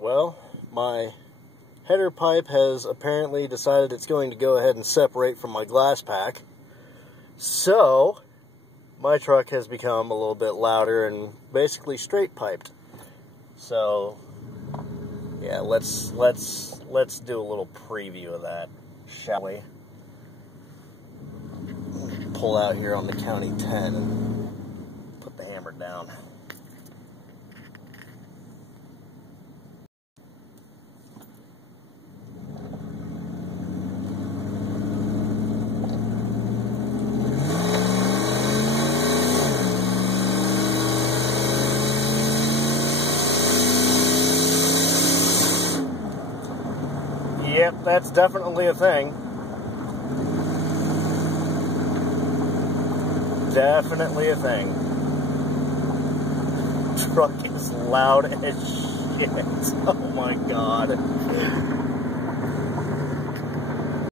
Well, my header pipe has apparently decided it's going to go ahead and separate from my glass pack. So, my truck has become a little bit louder and basically straight piped. So, yeah, let's do a little preview of that, shall we? Pull out here on the County 10 and put the hammer down. Yep, that's definitely a thing. Definitely a thing. Truck is loud as shit. Oh my god.